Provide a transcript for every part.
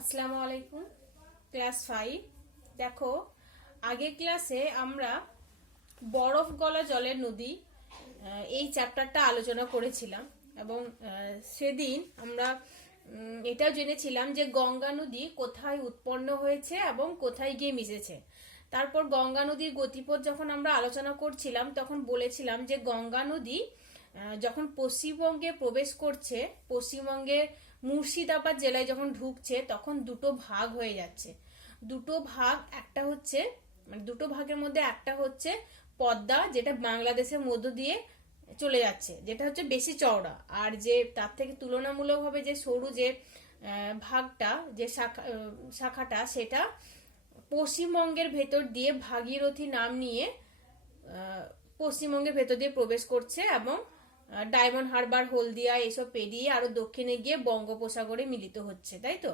আসসালামু আলাইকুম। ক্লাস 5। দেখো, আগের ক্লাসে আমরা বরফ গলা জলের নদী এই চ্যাপ্টারটা আলোচনা করেছিলাম এবং সেদিন আমরা এটাও জেনেছিলাম যে গঙ্গা নদী কোথায় উৎপন্ন হয়েছে এবং কোথায় গিয়ে মিশেছে। তারপর গঙ্গা নদীর গতিপথ যখন আমরা আলোচনা করছিলাম তখন বলেছিলাম যে গঙ্গা নদী যখন পশ্চিমবঙ্গে প্রবেশ করছে, পশ্চিমবঙ্গের মুর্শিদাবাদ জেলায় যখন ঢুকছে তখন দুটো ভাগ হয়ে যাচ্ছে। দুটো ভাগ, একটা হচ্ছে মানে দুটো ভাগের মধ্যে একটা হচ্ছে পদ্মা, যেটা বাংলাদেশের মধ্য দিয়ে চলে যাচ্ছে, যেটা হচ্ছে বেশি চওড়া, আর যে তার থেকে তুলনামূলকভাবে যে সরু যে ভাগটা, যে শাখাটা, সেটা পশ্চিমবঙ্গের ভেতর দিয়ে ভাগীরথী নাম নিয়ে পশ্চিমবঙ্গের ভেতর দিয়ে প্রবেশ করছে এবং ডায়মন্ড হারবার, হলদিয়া এসব পেরিয়ে আরো দক্ষিণে গিয়ে বঙ্গোপসাগরে মিলিত হচ্ছে, তাই তো?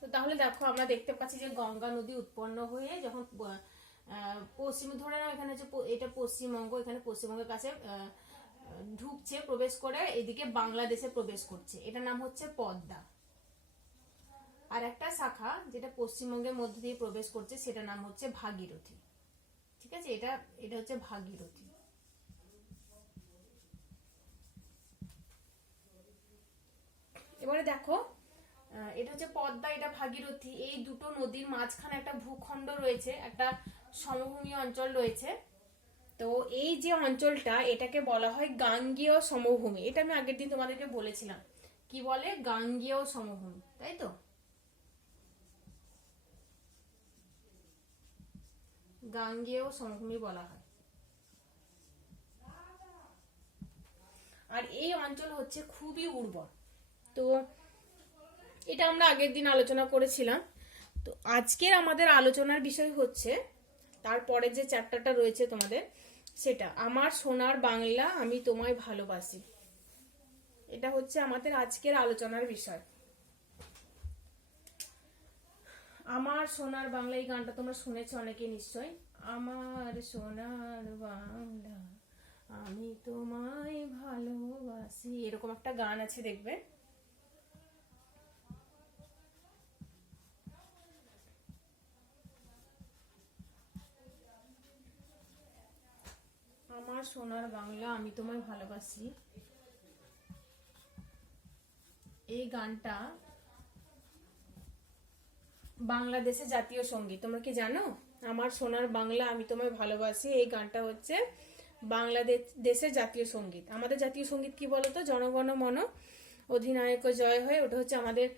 তো তাহলে দেখো, আমরা দেখতে পাচ্ছি যে গঙ্গা নদী উৎপন্ন হয়ে যখন পশ্চিম, ধরে নাও এখানে হচ্ছে এটা পশ্চিমবঙ্গ, এখানে পশ্চিমবঙ্গের কাছে ঢুকছে, প্রবেশ করে এদিকে বাংলাদেশে প্রবেশ করছে, এটার নাম হচ্ছে পদ্মা। আর একটা শাখা যেটা পশ্চিমবঙ্গের মধ্যে দিয়ে প্রবেশ করছে সেটার নাম হচ্ছে ভাগীরথী। ঠিক আছে, এটা এটা হচ্ছে ভাগীরথী। এবারে দেখো, এটা হচ্ছে পদ্মা, এটা ভাগীরথী, এই দুটো নদীর মাঝখানে একটা ভূখণ্ড রয়েছে, একটা সমভূমি অঞ্চল রয়েছে। তো এই যে অঞ্চলটা, এটাকে বলা হয় গাঙ্গেয় সমভূমি। এটা আমি আগের দিন তোমাদেরকে বলেছিলাম, কি বলে, গাঙ্গেয় সমভূমি, তাই তো? গাঙ্গেয় সমভূমি বলা হয়। আর এই অঞ্চল হচ্ছে খুবই উর্বর। তো এটা আমরা আগের দিন আলোচনা করেছিলাম। তো আজকের আমাদের আলোচনার বিষয় হচ্ছে, তারপরে যে চ্যাপ্টারটা রয়েছে তোমাদের, সেটা আমার সোনার বাংলা আমি তোমায় ভালোবাসি। এটা হচ্ছে আমাদের আজকের আলোচনার বিষয়। আমার সোনার বাংলা, এই গানটা তোমরা শুনেছো অনেকে নিশ্চয়। আমার সোনার বাংলা আমি তোমায় ভালোবাসি, এরকম একটা গান আছে, দেখবে। আমার সোনার বাংলা আমি তোমায় ভালোবাসি, এই গানটা বাংলাদেশের জাতীয় সঙ্গীত। তোমরা কি জানো? আমার সোনার বাংলা আমি তোমায় ভালোবাসি, এই গানটা হচ্ছে বাংলাদেশের জাতীয় সঙ্গীত। আমাদের জাতীয় সঙ্গীত কি বলতো? জনগণ মন অধিনায়ক জয় হয়, ওটা হচ্ছে আমাদের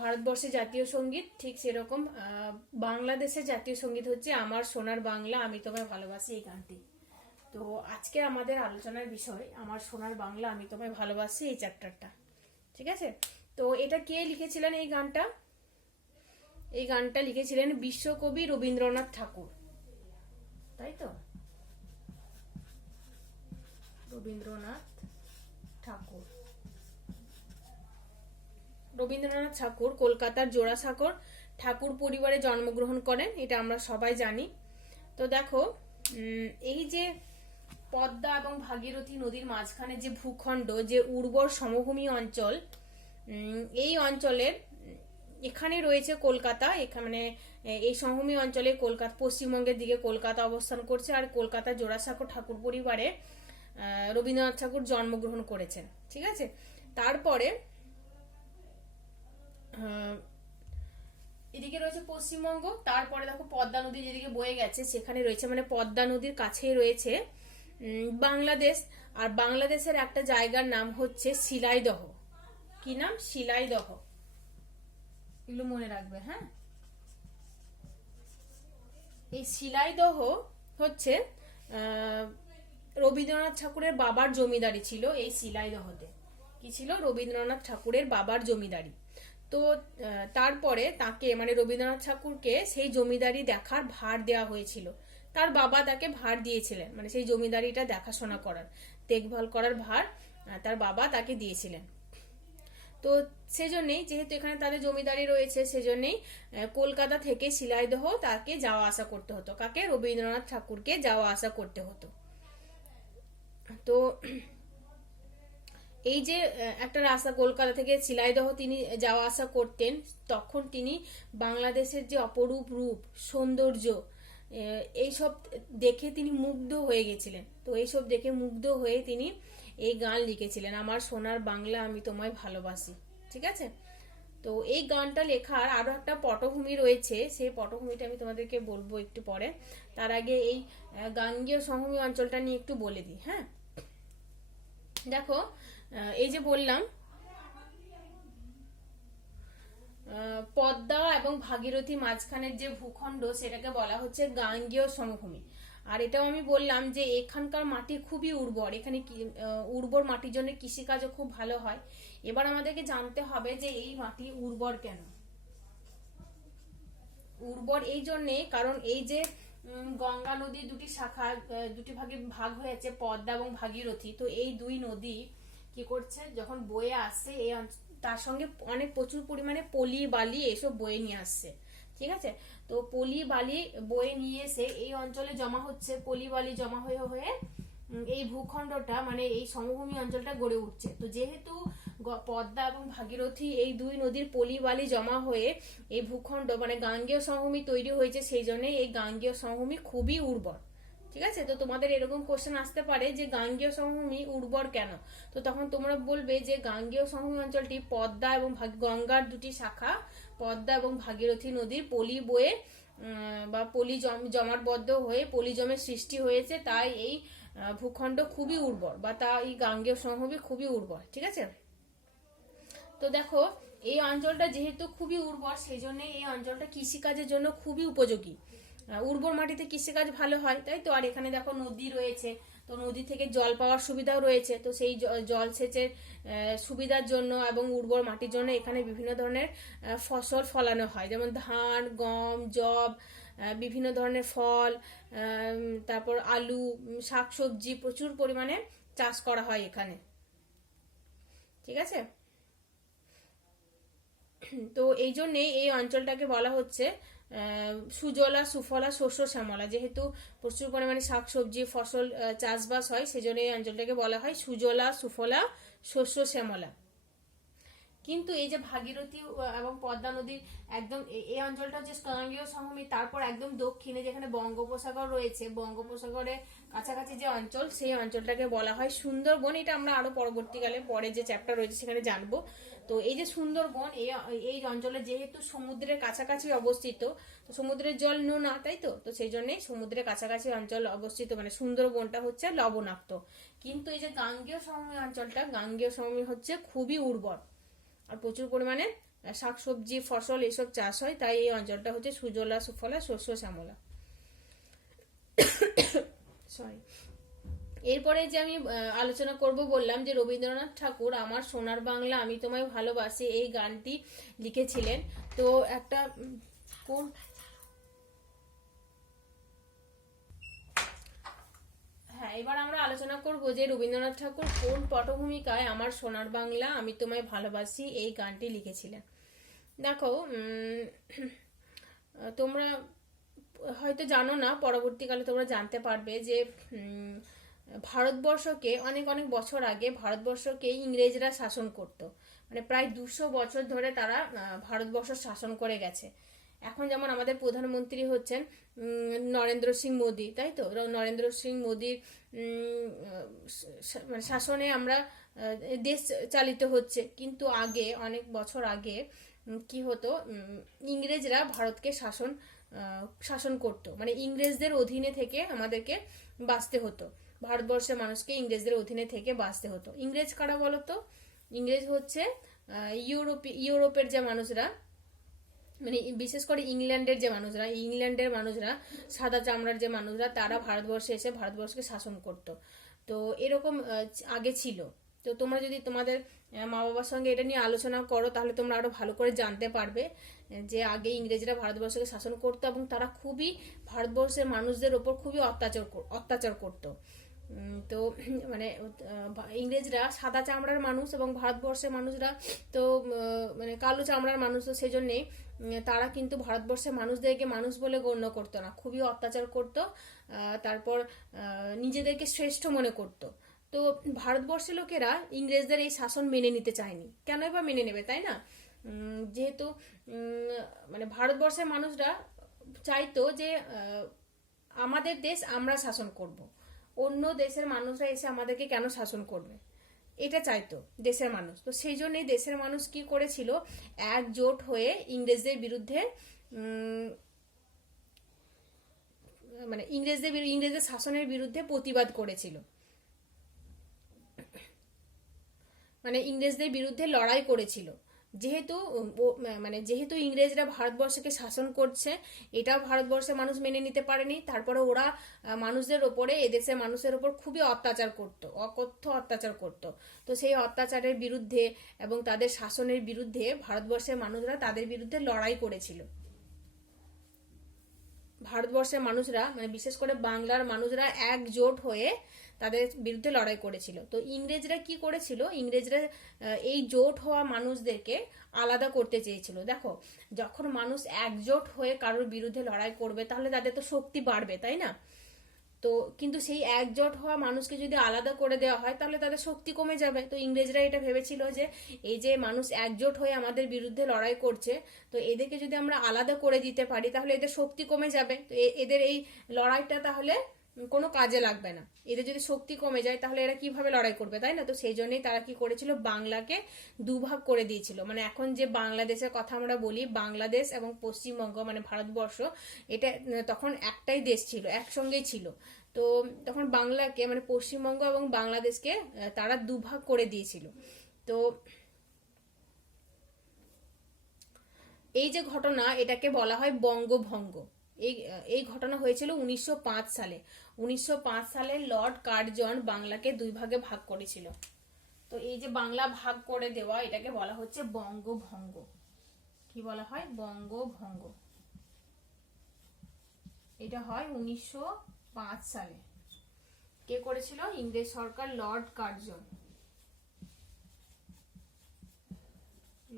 ভারতবর্ষের জাতীয় সঙ্গীত। ঠিক সেরকম বাংলাদেশের জাতীয় সঙ্গীত হচ্ছে আমার সোনার বাংলা আমি তোমায় ভালোবাসি, এই গানটি। তো আজকে আমাদের আলোচনার বিষয় আমার সোনার বাংলা আমি তোমায় ভালোবাসি, এই চ্যাপ্টারটা। ঠিক আছে, তো এটা কে লিখেছিলেন? এই গানটা লিখেছিলেন বিশ্বকবি রবীন্দ্রনাথ ঠাকুর, তাই তো? রবীন্দ্রনাথ ঠাকুর। রবীন্দ্রনাথ ঠাকুর কলকাতার জোড়াসাঁকোর ঠাকুর পরিবারে জন্মগ্রহণ করেন, এটা আমরা সবাই জানি। তো দেখো, এই যে পদ্মা এবং ভাগীরথী নদীর মাঝখানে যে ভূখণ্ড, যে উর্বর সমভূমি অঞ্চল, এই অঞ্চলের এখানে রয়েছে কলকাতা। এখানে এই সমভূমি অঞ্চলে কলকাতা, পশ্চিমবঙ্গের দিকে কলকাতা অবস্থান করছে, আর কলকাতা জোড়াসাঁকো ঠাকুর পরিবারে রবীন্দ্রনাথ ঠাকুর জন্মগ্রহণ করেছেন। ঠিক আছে, তারপরে এদিকে রয়েছে পশ্চিমবঙ্গ। তারপরে দেখো, পদ্মা নদী যেদিকে বয়ে গেছে সেখানে রয়েছে, মানে পদ্মা নদীর কাছেই রয়েছে বাংলাদেশ। আর বাংলাদেশের একটা জায়গার নাম হচ্ছে শিলাইদহ। কি নাম? শিলাইদহ। এগুলো মনে রাখবে, হ্যাঁ। এই শিলাইদহ হচ্ছে রবীন্দ্রনাথ ঠাকুরের বাবার জমিদারি ছিল। এই শিলাইদহতে কি ছিল? রবীন্দ্রনাথ ঠাকুরের বাবার জমিদারি। তো তারপরে তাকে, মানে রবীন্দ্রনাথ ঠাকুরকে সেই জমিদারি দেখার ভার দেওয়া হয়েছিল। তার বাবা তাকে ভার দিয়েছিলেন, মানে সেই জমিদারিটা দেখাশোনা করার, দেখভাল করার ভার তার বাবা তাকে দিয়েছিলেন। তো সেজন্যই, যেহেতু এখানে তাদের জমিদারি রয়েছে, সেজন্যই কলকাতা থেকে শিলাইদহ তাকে যাওয়া আসা করতে হতো। কাকে? রবীন্দ্রনাথ ঠাকুরকে যাওয়া আসা করতে হতো। তো এই যে একটা রাস্তা কলকাতা থেকে শিলাইদহ তিনি যাওয়া আসা করতেন, তখন তিনি বাংলাদেশের যে অপরূপ রূপ, সৌন্দর্য, এইসব দেখে তিনি মুগ্ধ হয়ে গেছিলেন। তো এইসব দেখে মুগ্ধ হয়ে তিনি এই গান লিখেছিলেন, আমার সোনার বাংলা আমি তোমায় ভালোবাসি। ঠিক আছে, তো এই গানটা লেখার আরো একটা পটভূমি রয়েছে, সেই পটভূমিটা আমি তোমাদেরকে বলবো একটু পরে। তার আগে এই গাঙ্গেয় সমভূমি অঞ্চলটা নিয়ে একটু বলে দিই। হ্যাঁ, দেখো, এই যে বললাম পদ্মা এবং ভাগীরথী মাঝখানের যে ভূখণ্ড, সেটাকে বলা হচ্ছে গাঙ্গেয় সমভূমি। আর এটাও আমি বললাম যে এখানকার মাটি খুবই উর্বর, এখানে উর্বর মাটির জন্য কৃষিকাজও খুব ভালো হয়। এবার আমাদেরকে জানতে হবে যে এই মাটি উর্বর কেন। উর্বর এই জন্যে কারণ এই যে গঙ্গা নদীর দুটি শাখা, দুটি ভাগে ভাগ হয়েছে, পদ্মা এবং ভাগীরথী। তো এই দুই নদী কি করছে, যখন বয়ে আসছে এই তার সঙ্গে অনেক প্রচুর পরিমাণে পলি বালি এসব বয়ে নিয়ে আসছে। ঠিক আছে, তো পলি বালি বয়ে নিয়ে এসে এই অঞ্চলে জমা হচ্ছে, পলি বালি জমা হয়ে হয়ে এই ভূখণ্ডটা মানে এই সমভূমি অঞ্চলটা গড়ে উঠছে। তো যেহেতু পদ্মা এবং ভাগীরথী এই দুই নদীর পলি বালি জমা হয়ে এই ভূখণ্ড মানে গাঙ্গেয় সমভূমি তৈরি হয়েছে, সেই জন্য এই গাঙ্গেয় সমভূমি খুবই উর্বর। ঠিক আছে, তো তোমাদের এরকম কোশ্চেন আসতে পারে যে গাঙ্গেয় সমভূমি উর্বর কেন। তো তখন তোমরা বলবে যে গাঙ্গেয় সমভূমি অঞ্চলটি পদ্মা এবং গঙ্গার দুটি শাখা, পদ্মা এবং ভাগীরথী নদীর পলি বয়ে বা পলি জমাটবদ্ধ হয়ে পলি জমের সৃষ্টি হয়েছে, তাই এই ভূখণ্ড খুবই উর্বর, বা তা এই গাঙ্গেয় সমভূমি খুবই উর্বর। ঠিক আছে, তো দেখো এই অঞ্চলটা যেহেতু খুবই উর্বর, সেই জন্য এই অঞ্চলটা কৃষিকাজের জন্য খুবই উপযোগী। উর্বর মাটিতে কৃষিকাজ ভালো হয়, তাই তো। আর এখানে দেখো নদী রয়েছে, তো নদী থেকে জল পাওয়ার সুবিধাও রয়েছে। তো সেই জলসেচের সুবিধার জন্য এবং উর্বর মাটির জন্য এখানে বিভিন্ন ধরনের ফসল ফলানো হয়, যেমন ধান, গম, যব, বিভিন্ন ধরনের ফল, তারপর আলু, শাকসবজি প্রচুর পরিমাণে চাষ করা হয় এখানে। ঠিক আছে, তো এই জন্যেই এই অঞ্চলটাকে বলা হচ্ছে সুজলা সুফলা শস্য শ্যামলা। যেহেতু প্রচুর পরিমাণে শাকসবজি ফসল চাষবাস হয়, সেজন্য এই অঞ্চলটাকে বলা হয় সুজলা সুফলা শস্য শ্যামলা। কিন্তু এই যে ভাগীরথী এবং পদ্মা নদীর একদম এই অঞ্চলটা হচ্ছে গাঙ্গেয় সমভূমি, তারপর একদম দক্ষিণে যেখানে বঙ্গোপসাগর রয়েছে, বঙ্গোপসাগরের কাছাকাছি যে অঞ্চল, সেই অঞ্চলটাকে বলা হয় সুন্দরবন। এটা আমরা আরো পরবর্তীকালে পরে যে চ্যাপ্টার রয়েছে সেখানে জানবো। তো এই যে সুন্দরবন, এই অঞ্চলে যেহেতু সমুদ্রের কাছাকাছি অবস্থিত, তো সমুদ্রের জল নোনা, তাই তো, তো সেই জন্যই সমুদ্রের কাছাকাছি অঞ্চল অবস্থিত মানে সুন্দরবনটা হচ্ছে লবণাক্ত। কিন্তু এই যে গাঙ্গেয় সমভূমি অঞ্চলটা, গাঙ্গেয় সমভূমি হচ্ছে খুবই উর্বর আর প্রচুর পরিমাণে শাকসবজি ফসল এসব চাষ হয়, তাই এই অঞ্চলটা হচ্ছে সুজলা সুফলা শস্য শ্যামলা। সরি, এরপরে যে আমি আলোচনা করব বললাম যে রবীন্দ্রনাথ ঠাকুর আমার সোনার বাংলা আমি তোমায় ভালোবাসি এই গানটি লিখেছিলেন। তো একটা কোন হ্যাঁ, এবার আমরা আলোচনা করব যে রবীন্দ্রনাথ ঠাকুর কোন পটভূমিকায় আমার সোনার বাংলা আমি তোমায় ভালোবাসি এই গানটি লিখেছিলেন। দেখো, তোমরা হয়তো জানো না, পরবর্তীকালে তোমরা জানতে পারবে যে ভারতবর্ষকে অনেক অনেক বছর আগে ভারতবর্ষকে ইংরেজরা শাসন করত, মানে প্রায় 200 বছর ধরে তারা ভারতবর্ষ শাসন করে গেছে। এখন যেমন আমাদের প্রধানমন্ত্রী হচ্ছেন নরেন্দ্র সিং মোদি, তাই তো। নরেন্দ্র সিং মোদির মানে শাসনে আমরা দেশ চালিত হচ্ছে, কিন্তু আগে অনেক বছর আগে কি হতো, ইংরেজরা ভারতকে শাসন করত, মানে ইংরেজদের অধীনে থেকে আমাদেরকে বাঁচতে হতো, ভারতবর্ষের মানুষকে ইংরেজদের অধীনে থেকে বাঁচতে হতো। ইংরেজ কারা বলতো? ইংরেজ হচ্ছে ইউরোপের যে মানুষরা, মানে বিশেষ করে ইংল্যান্ডের মানুষরা সাদা চামড়ার যে মানুষরা, তারা ভারতবর্ষে এসে ভারতবর্ষকে শাসন করত। তো এরকম আগে ছিল। তো তোমরা যদি তোমাদের মা বাবার সঙ্গে এটা নিয়ে আলোচনা করো, তাহলে তোমরা আরো ভালো করে জানতে পারবে যে আগে ইংরেজরা ভারতবর্ষকে শাসন করতো এবং তারা খুবই ভারতবর্ষের মানুষদের ওপর খুবই অত্যাচার করতো। তো মানে ইংরেজরা সাদা চামড়ার মানুষ এবং ভারতবর্ষের মানুষরা তো মানে কালো চামড়ার মানুষ, তো সেই জন্যে তারা কিন্তু ভারতবর্ষের মানুষদেরকে মানুষ বলে গণ্য করতো না, খুবই অত্যাচার করতো। তারপর নিজেদেরকে শ্রেষ্ঠ মনে করতো। তো ভারতবর্ষের লোকেরা ইংরেজদের এই শাসন মেনে নিতে চায়নি। কেন বা মেনে নেবে, তাই না? যেহেতু মানে ভারতবর্ষের মানুষরা চাইতো যে আমাদের দেশ আমরা শাসন করব, অন্য দেশের মানুষরা এসে আমাদেরকে কেন শাসন করবে, এটা চাইতো দেশের মানুষ। তো সেই জন্যই দেশের মানুষ কি করেছিল, একজোট হয়ে ইংরেজদের বিরুদ্ধে মানে ইংরেজদের শাসনের বিরুদ্ধে প্রতিবাদ করেছিল, মানে ইংরেজদের বিরুদ্ধে লড়াই করেছিল। যেহেতু যেহেতু ইংরেজরা ভারতবর্ষকে শাসন করছে, এটাও ভারতবর্ষের মানুষ মেনে নিতে পারেনি। তারপরে ওরা মানুষদের ওপরে, এদেশের মানুষের ওপর খুবই অত্যাচার করত, অকথ্য অত্যাচার করত। তো সেই অত্যাচারের বিরুদ্ধে এবং তাদের শাসনের বিরুদ্ধে ভারতবর্ষের মানুষরা তাদের বিরুদ্ধে লড়াই করেছিল। ভারতবর্ষের মানুষরা মানে বিশেষ করে বাংলার মানুষরা একজোট হয়ে তাদের বিরুদ্ধে লড়াই করেছিল। তো ইংরেজরা কি করেছিল, ইংরেজরা এই জোট হওয়া মানুষদেরকে আলাদা করতে চেয়েছিল। দেখো, যখন মানুষ একজোট হয়ে কারোর বিরুদ্ধে লড়াই করবে তাহলে তাদের তো শক্তি বাড়বে, তাই না? তো কিন্তু সেই একজোট হওয়া মানুষকে যদি আলাদা করে দেওয়া হয় তাহলে তাদের শক্তি কমে যাবে। তো ইংরেজরা এটা ভেবেছিল যে এই যে মানুষ একজোট হয়ে আমাদের বিরুদ্ধে লড়াই করছে, তো এদেরকে যদি আমরা আলাদা করে দিতে পারি তাহলে এদের শক্তি কমে যাবে। তো এদের এই লড়াইটা তাহলে কোনো কাজে লাগবে না। এদের যদি শক্তি কমে যায় তাহলে এরা কিভাবে লড়াই করবে, তাই না? তো সেই জন্যই তারা কি করেছিল, বাংলাকে দুভাগ করে দিয়েছিল। মানে এখন যে বাংলাদেশের কথা আমরা বলি, বাংলাদেশ এবং পশ্চিমবঙ্গ মানে ভারতবর্ষ, এটা তখন একটাই দেশ ছিল, একসঙ্গেই ছিল। তো তখন বাংলাকে মানে পশ্চিমবঙ্গ এবং বাংলাদেশকে তারা দুভাগ করে দিয়েছিল। তো এই যে ঘটনা, এটাকে বলা হয় বঙ্গভঙ্গ। এই এই ঘটনা হয়েছিল 1905 সালে। 1905 সালে লর্ড কার্জন বাংলাকে দুই ভাগে ভাগ করেছিল। তো এই যে বাংলা ভাগ করে দেওয়া, এটাকে বলা হচ্ছে বঙ্গভঙ্গ। কি বলা হয়? বঙ্গভঙ্গ। এটা হয় 1905 সালে। কে করেছিল? ইংরেজ সরকার, লর্ড কার্জন।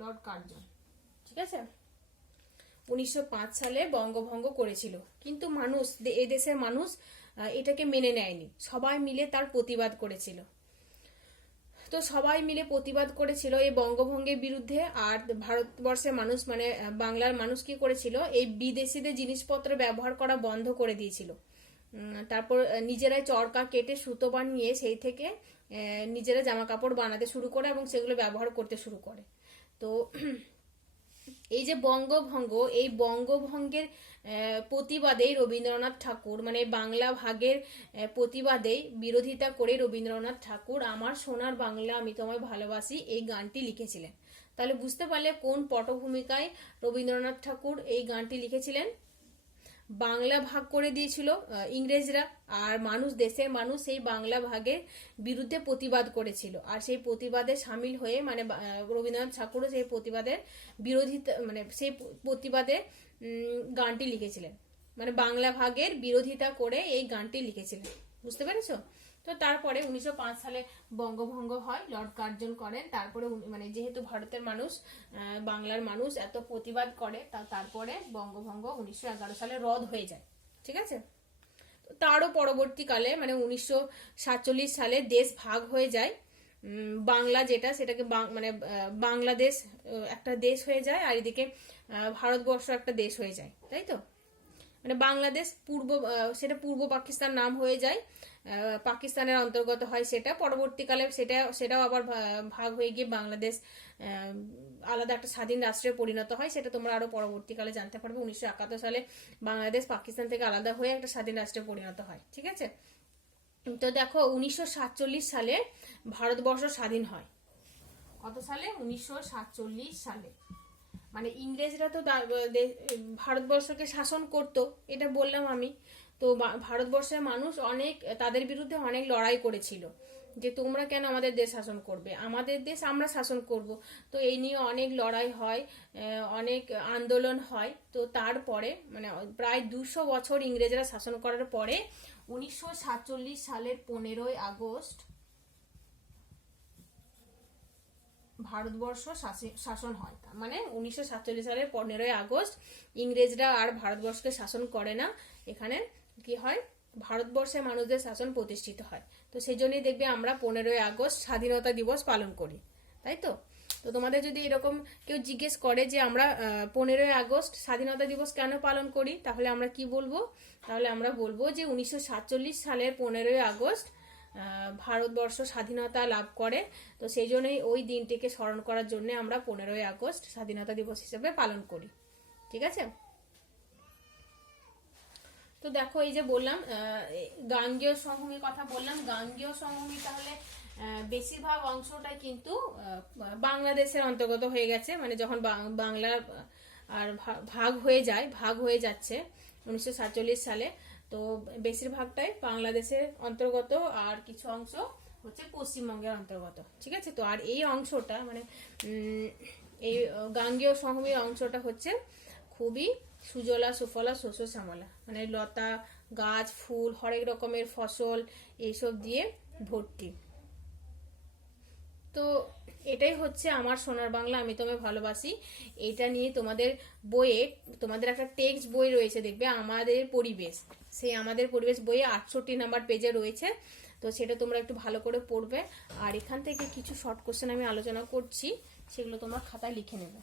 লর্ড কার্জন, ঠিক আছে। 1905 সালে বঙ্গভঙ্গ করেছিল, কিন্তু মানুষ, এদেশের মানুষ এটাকে মেনে নেয়নি। সবাই মিলে তার প্রতিবাদ করেছিল। তো সবাই মিলে প্রতিবাদ করেছিল এই বঙ্গভঙ্গের বিরুদ্ধে। আর ভারতবর্ষের মানুষ মানে বাংলার মানুষ কি করেছিল, এই বিদেশিদের জিনিসপত্র ব্যবহার করা বন্ধ করে দিয়েছিল। তারপর নিজেরাই চরকা কেটে সুতো বানিয়ে সেই থেকে নিজেরা জামা কাপড় বানাতে শুরু করে এবং সেগুলো ব্যবহার করতে শুরু করে। তো এই যে বঙ্গভঙ্গ, এই বঙ্গভঙ্গের প্রতিবাদেই রবীন্দ্রনাথ ঠাকুর মানে বাংলা ভাগের প্রতিবাদেই বিরোধিতা করে রবীন্দ্রনাথ ঠাকুর আমার সোনার বাংলা আমি তোমায় ভালোবাসি এই গানটি লিখেছিলেন। তাহলে বুঝতে পারলে কোন পটভূমিকায় রবীন্দ্রনাথ ঠাকুর এই গানটি লিখেছিলেন। বাংলা ভাগ করে দিয়েছিল ইংরেজরা, আর দেশের মানুষ সেই বাংলা ভাগের বিরুদ্ধে প্রতিবাদ করেছিল। আর সেই প্রতিবাদে সামিল হয়ে মানে রবীন্দ্রনাথ ঠাকুরও সেই প্রতিবাদের বিরোধিতা মানে সেই প্রতিবাদে গানটি লিখেছিলেন। মানে বাংলা ভাগের বিরোধিতা করে এই গানটি লিখেছিলেন। বুঝতে পেরেছো? তো তারপরে 1905 সালে বঙ্গভঙ্গ হয়, লর্ড কার্জন করেন। তারপরে মানে যেহেতু ভারতের মানুষ, বাংলার মানুষ এত প্রতিবাদ করে, তারপরে বঙ্গভঙ্গ 1911 সালে রদ হয়ে যায়। ঠিক আছে। তারও পরবর্তীকালে মানে 1947 সালে দেশ ভাগ হয়ে যায়। বাংলা যেটা সেটাকে মানে বাংলাদেশ একটা দেশ হয়ে যায়, আর এদিকে ভারতবর্ষ একটা দেশ হয়ে যায়, তাই তো। মানে বাংলাদেশ সেটা পূর্ব পাকিস্তান নাম হয়ে যায়, পাকিস্তানের অন্তর্গত হয় সেটা। পরবর্তীকালে সেটাও আবার ভাগ হয়ে গিয়ে বাংলাদেশ আলাদা একটা স্বাধীন রাষ্ট্রে পরিণত হয়। সেটা তোমরা আরো পরবর্তীকালে জানতে পারবে। 1971 সালে বাংলাদেশ পাকিস্তান থেকে আলাদা হয়ে একটা স্বাধীন রাষ্ট্রে পরিণত হয়। ঠিক আছে। তো দেখো 1947 সালে ভারতবর্ষ স্বাধীন হয়। কত সালে? 1947 সালে। মানে ইংরেজরা তো ভারতবর্ষকে শাসন করত, এটা বললাম আমি। তো ভারতবর্ষের মানুষ অনেক তাদের বিরুদ্ধে অনেক লড়াই করেছিল যে তোমরা কেন আমাদের দেশ শাসন করবে, আমাদের দেশ আমরা শাসন করব। তো এই নিয়ে অনেক লড়াই হয়, অনেক আন্দোলন হয়। তো তারপরে মানে প্রায় 200 বছর ইংরেজরা শাসন করার পরে 1947 সালের 15ই আগস্ট ভারতবর্ষ শাসন হয়। মানে 1947 সালের 15ই আগস্ট ইংরেজরা আর ভারতবর্ষকে শাসন করে না। এখানে কি হয়, ভারতবর্ষের মানুষদের শাসন প্রতিষ্ঠিত হয়। তো সেই জন্যই দেখবে আমরা 15ই আগস্ট স্বাধীনতা দিবস পালন করি, তাই তো? তো তোমাদের যদি এরকম কেউ জিজ্ঞেস করে যে আমরা 15ই আগস্ট স্বাধীনতা দিবস কেন পালন করি, তাহলে আমরা কি বলবো? তাহলে আমরা বলবো যে 1947 সালের 15ই আগস্ট ভারতবর্ষ স্বাধীনতা লাভ করে। তো সেই জন্যই ওই দিনটিকে স্মরণ করার জন্য আমরা 15ই আগস্ট স্বাধীনতা দিবস হিসেবে পালন করি। ঠিক আছে? তো দেখো, এই যে বললাম গাঙ্গেয় সমভূমির কথা বললাম, গাঙ্গেয় সমভূমি তাহলে বেশিরভাগ অংশটাই কিন্তু বাংলাদেশের অন্তর্গত হয়ে গেছে। মানে যখন বাংলা আর ভাগ হয়ে যাচ্ছে 1947 সালে, তো বেশিরভাগটাই বাংলাদেশের অন্তর্গত আর কিছু অংশ হচ্ছে পশ্চিমবঙ্গের অন্তর্গত। ঠিক আছে? তো আর এই অংশটা মানে এই গাঙ্গেয় সমভূমির অংশটা হচ্ছে খুবই সুজলা সুফলা শস্য শ্যামলা, মানে লতা গাছ ফুল হরেক রকমের ফসল এইসব দিয়ে ভর্তি। তো এটাই হচ্ছে আমার সোনার বাংলা, আমি তোমায় ভালোবাসি। এটা নিয়ে তোমাদের বইয়ে, তোমাদের একটা টেক্সট বই রয়েছে দেখবে, আমাদের পরিবেশ। সেই আমাদের পরিবেশ বইয়ে 68 নাম্বার পেজে রয়েছে। তো সেটা তোমরা একটু ভালো করে পড়বে। আর এখান থেকে কিছু শর্ট কোশ্চেন আমি আলোচনা করছি, সেগুলো তোমরা খাতায় লিখে নেবে।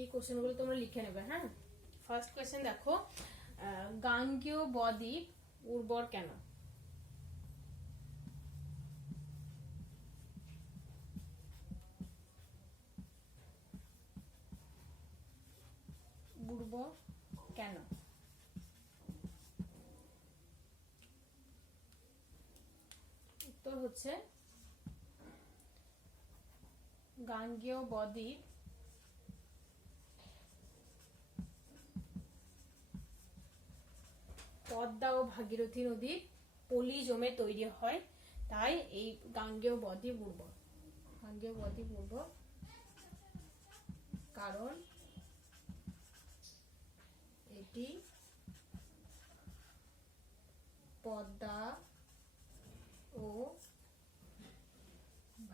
এই কোশ্চেনগুলো তোমরা লিখে নেবে। হ্যাঁ, ফার্স্ট কোশ্চেন দেখো, গাঙ্গেয় বদ্বীপ উর্বর কেন? উর্বর কেন? উত্তর হচ্ছে গাঙ্গেয় বদ্বীপ পদ্মা ও ভাগীরথী নদীর পলি জমে তৈরি হয়, তাই এই গাঙ্গেয় বদ্বীপ উর্বর। গাঙ্গেয় বদ্বীপ উর্বর কারণ এটি পদ্মা ও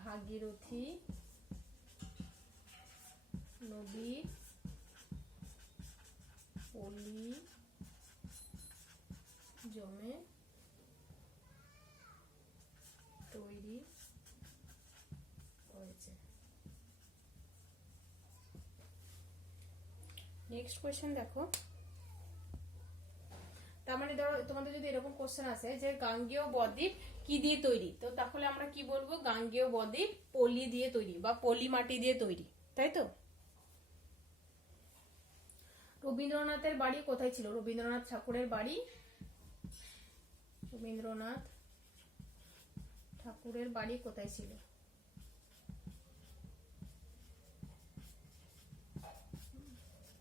ভাগীরথী নদীর পলি জমে তৈরি হয়েছে। নেক্সট কোয়েশ্চেন দেখো, তার মানে ধরো তোমাদের যদি এরকম কোশ্চেন আসে যে গাঙ্গেয় বদ্বীপ কি দিয়ে তৈরি, তো তাহলে আমরা কি বলবো? গাঙ্গেয় বদ্বীপ পলি দিয়ে তৈরি বা পলি মাটি দিয়ে তৈরি, তাই তো? রবীন্দ্রনাথের বাড়ি কোথায় ছিল? রবীন্দ্রনাথ ঠাকুরের বাড়ি, রবীন্দ্রনাথ ঠাকুরের বাড়ি কোথায় ছিল?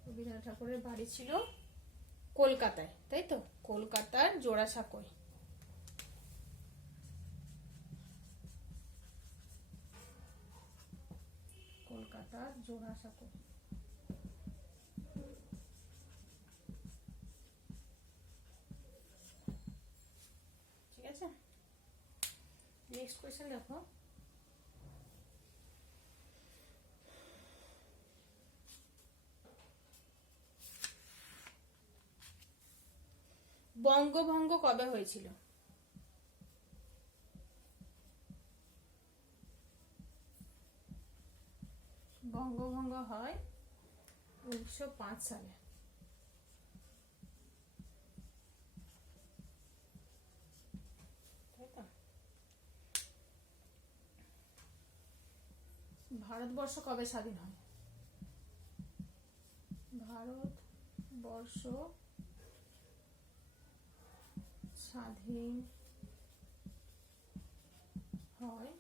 রবীন্দ্রনাথ ঠাকুরের বাড়ি ছিল কলকাতায়, তাই তো? কলকাতার জোড়াসাঁকোয়। কলকাতার জোড়াসাঁকোয়। ঠিক আছে? নেক্সট কোয়েশ্চেন দেখো, বঙ্গভঙ্গ কবে হয়েছিল? বঙ্গভঙ্গ হয় 1905 সালে। ভারতবর্ষ কবে স্বাধীন হয়? ভারতবর্ষ স্বাধীন হয়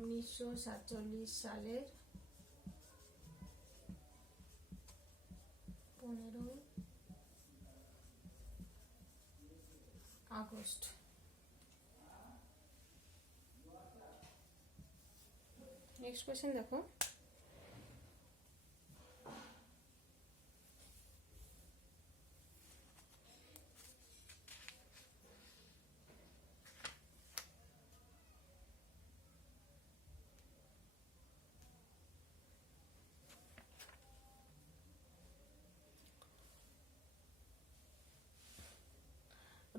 1947 সালের আগস্ট। নেক্সট কোয়েশ্চেন দেখো,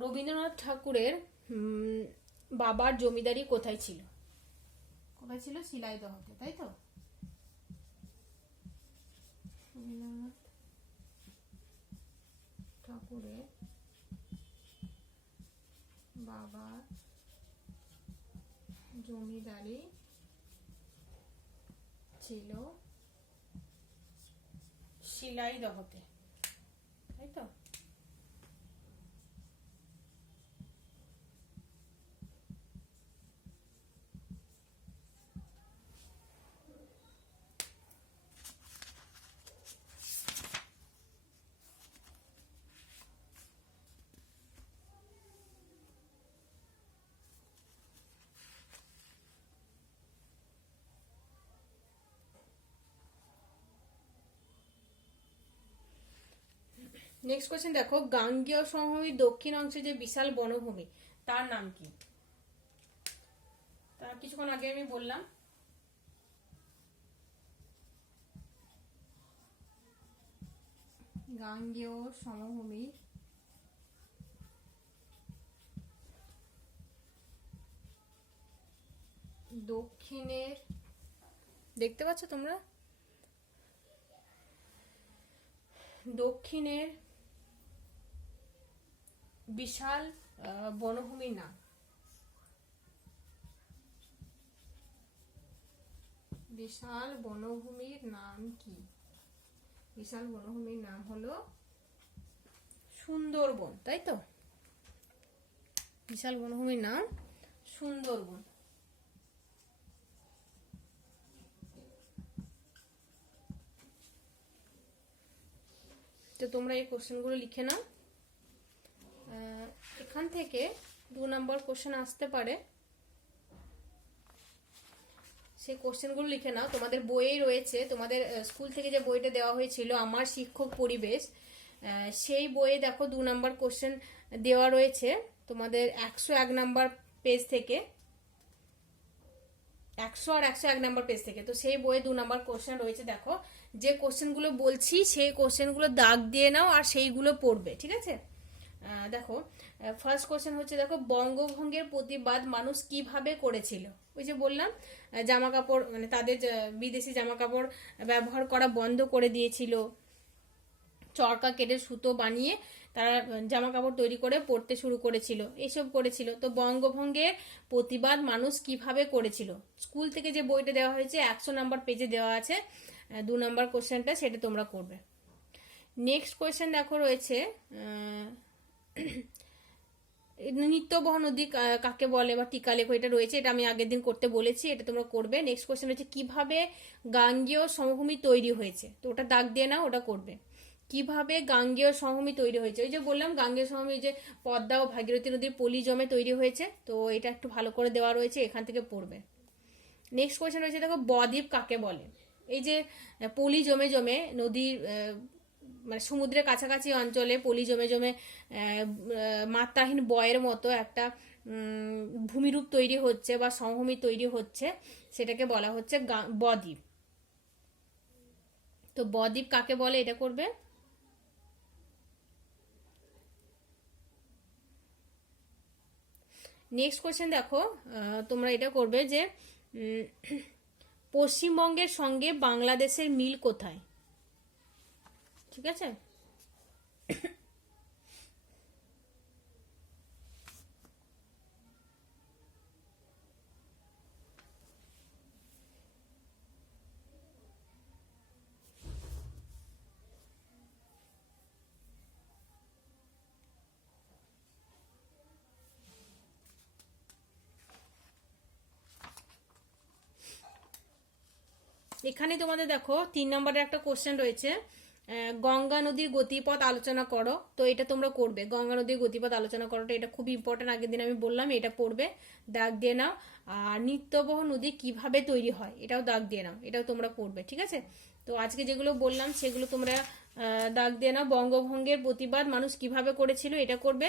রবীন্দ্রনাথ ঠাকুরের বাবার জমিদারি কোথায় ছিল? কোথায় ছিল? শিলাইদহতে, তাই তো? রবীন্দ্রনাথ ঠাকুরের বাবার জমিদারি ছিল শিলাইদহতে, তাই তো? নেক্সট কোয়েশ্চেন দেখো, গাঙ্গেয় সমভূমির দক্ষিণ অংশে যে বিশাল বনভূমি তার নাম কি? তার কিছুক্ষণ আগে আমি বললাম। গাঙ্গেয় সমভূমির দক্ষিণের, দেখতে পাচ্ছ তোমরা, দক্ষিণের বিশাল বনভূমির নাম। বিশাল বনভূমির নাম কি? বিশাল বনভূমির নাম হলো সুন্দরবন, তাই তো? বিশাল বনভূমির নাম সুন্দরবন। তো তোমরা এই কোশ্চেনগুলো লিখে নাও। এখান থেকে 2 নম্বর কোশ্চেন আসতে পারে, সেই কোশ্চেনগুলো লিখে নাও। তোমাদের বইয়ে রয়েছে, তোমাদের স্কুল থেকে যে বইটা দেওয়া হয়েছিল আমার শিক্ষক পরিবেশ, সেই বইয়ে দেখো 2 নম্বর কোশ্চেন দেওয়া রয়েছে তোমাদের 101 নম্বর পেজ থেকে, 100 আর 101 নম্বর পেজ থেকে। তো সেই বইয়ে 2 নম্বর কোশ্চেন রয়েছে। দেখো, যে কোশ্চেনগুলো বলছি সেই কোশ্চেনগুলো দাগ দিয়ে নাও আর সেইগুলো পড়বে, ঠিক আছে? দেখো, ফার্স্ট কোশ্চেন হচ্ছে, দেখো, বঙ্গভঙ্গের প্রতিবাদ মানুষ কিভাবে করেছিল? ওই যে বললাম, জামা কাপড়, মানে তাদের বিদেশি জামা কাপড় ব্যবহার করা বন্ধ করে দিয়েছিল, চরকা কেটে সুতো বানিয়ে তারা জামা কাপড় তৈরি করে পরতে শুরু করেছিল, এসব করেছিল। তো বঙ্গভঙ্গের প্রতিবাদ মানুষ কিভাবে করেছিল, স্কুল থেকে যে বইটা দেওয়া হয়েছে 100 নম্বর পেজে দেওয়া আছে 2 নম্বর কোশ্চেনটা, সেটা তোমরা করবে। নেক্সট কোয়েশ্চেন দেখো রয়েছে, নিত্যবহ নদী কাকে বলে বা টিকা লেখো, এটা রয়েছে, এটা আমি আগের দিন করতে বলেছি, এটা তোমরা করবে। নেক্সট কোয়েশ্চেন হচ্ছে, কিভাবে গাঙ্গেয় সমভূমি তৈরি হয়েছে? তো ওটা দাগ দিয়ে নাও, ওটা করবে। কিভাবে গাঙ্গেয় সমভূমি তৈরি হয়েছে? ওই যে বললাম গাঙ্গেয় সমভূমি যে পদ্মা ও ভাগীরথী নদীর পলি জমে তৈরি হয়েছে, তো এটা একটু ভালো করে দেওয়া রয়েছে, এখান থেকে পড়বে। নেক্সট কোয়েশ্চেন রয়েছে, দেখো, বদ্বীপ কাকে বলে? এই যে পলি জমে জমে নদীর, মানে সমুদ্রের কাছাকাছি অঞ্চলে পলি জমে জমে মাত্রাহীন বয়ের মতো একটা ভূমিরূপ তৈরি হচ্ছে বা সমভূমি তৈরি হচ্ছে, সেটাকে বলা হচ্ছে বদ্বীপ। তো বদ্বীপ কাকে বলে, এটা করবে। নেক্সট কোয়েশ্চেন দেখো, তোমরা এটা করবে যে পশ্চিমবঙ্গের সঙ্গে বাংলাদেশের মিল কোথায়? ঠিক আছে? এখানে তোমাদের দেখো 3 নম্বরের একটা কোশ্চেন রয়েছে, গঙ্গা নদীর গতিপথ আলোচনা করো। তো এটা তোমরা করবে, গঙ্গা নদীর গতিপথ আলোচনা করোটা এটা খুব ইম্পর্টেন্ট, আগের দিন আমি বললাম, এটা পড়বে, দাগ দিয়ে নাও। আর নিত্যবহ নদী কিভাবে তৈরি হয় এটাও দাগ দিয়ে নাও, এটাও তোমরা পড়বে, ঠিক আছে। তো আজকে যেগুলো বললাম সেগুলো তোমরা দাগ দিয়ে নাও। বঙ্গভঙ্গের প্রতিবাদ মানুষ কিভাবে করেছিল এটা করবে।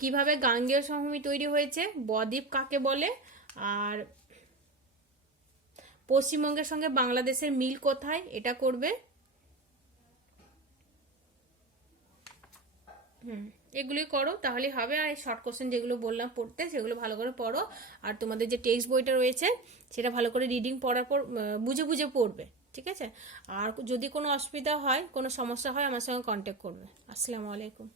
কিভাবে গাঙ্গেয় সমভূমি তৈরি হয়েছে, বদ্বীপ কাকে বলে, আর পশ্চিমবঙ্গের সঙ্গে বাংলাদেশের মিল কোথায় এটা করবে। এগুলি করো তাহলে হবে। আর শর্ট কোশ্চেন যেগুলো বললাম পড়তে সেগুলো ভালো করে পড়ো। আর তোমাদের যে টেক্সট বইটা রয়েছে সেটা ভালো করে রিডিং পড়ার পর বুঝে বুঝে পড়বে, ঠিক আছে। আর যদি কোনো অসুবিধা হয়, কোনো সমস্যা হয়, আমার সঙ্গে কন্ট্যাক্ট করবে। আসসালামু আলাইকুম।